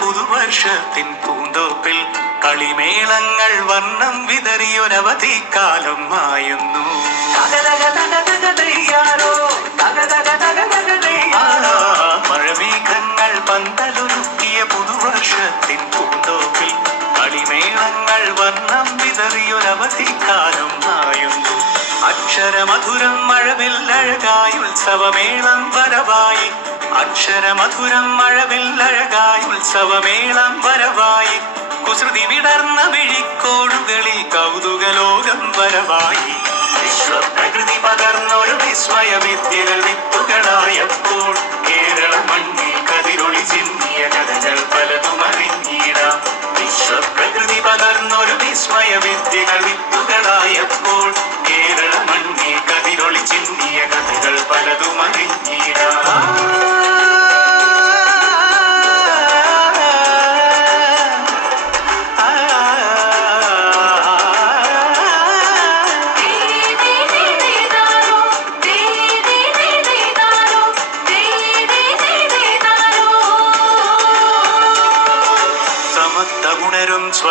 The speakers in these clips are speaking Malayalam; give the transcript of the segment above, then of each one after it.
പുതുവർഷത്തിൻ പൂന്തോപ്പിൽ കളിമേളങ്ങൾ വർണം വിതറിയൊരവധി കാലം മായുന്നു മഴമേഘങ്ങൾ പന്തലൊരുക്കിയ പുതുവർഷത്തിൻ പൂന്തോപ്പിൽ കളിമേളങ്ങൾ വർണം വിതറിയൊരവധി കാലം മായുന്നു. അക്ഷരമധുരം മഴവില്ലഴകായി ഉത്സവമേളം വരവായി അക്ഷരമധുരം മഴവില്ലഴകായി ഉത്സവമേളം വരവായി. കുസൃതി വിടർന്ന വിഴിക്കോടുകളിൽ കൗതുകലോകം വരവായി. വിശ്വപ്രകൃതി പകർന്നൊരു വിസ്മയ വിദ്യകൾ വിത്തുകളായപ്പോൾ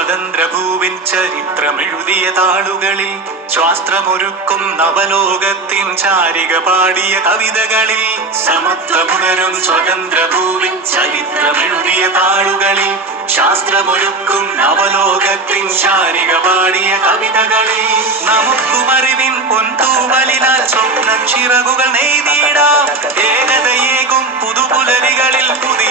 സമത്വമുണരും സ്വതന്ത്ര ഭൂവിൻ ചരിത്രമെഴുതിയ താളുകളിൽ ശാസ്ത്രമൊരുക്കും നവലോകത്തിൻ ചാരിക പാടിയ കവിതകളിൽ സമത്വമുണരും സ്വതന്ത്ര ഭൂവിൻ ചരിത്രമെഴുതിയ താളുകളിൽ ശാസ്ത്രമൊരുക്കും നവലോകത്തിൻ ചാരിക പാടിയ കവിതകളിൽ. നമുക്കുമറിവിൻ പൊന്തൂവലിനാൽ സ്വപ്നം ചിറകുകൾ നെയ്തിടാം ഏകതയേകും പുതുപുലരികളിൽ പുതിയ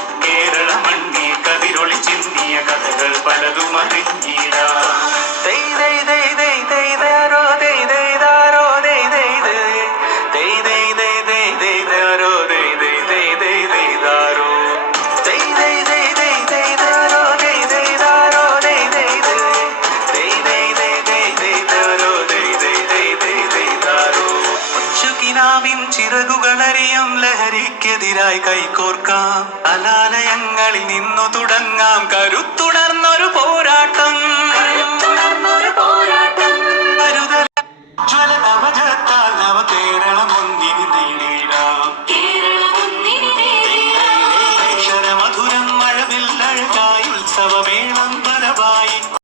കൊച്ചുകിനാവിൻ ചിറകുകളറിയം ലഹരിക്കെതിരായി കൈകോർക്കാം. അലാലയങ്ങളിൽ നിന്നു തുടങ്ങാം കരുത്തു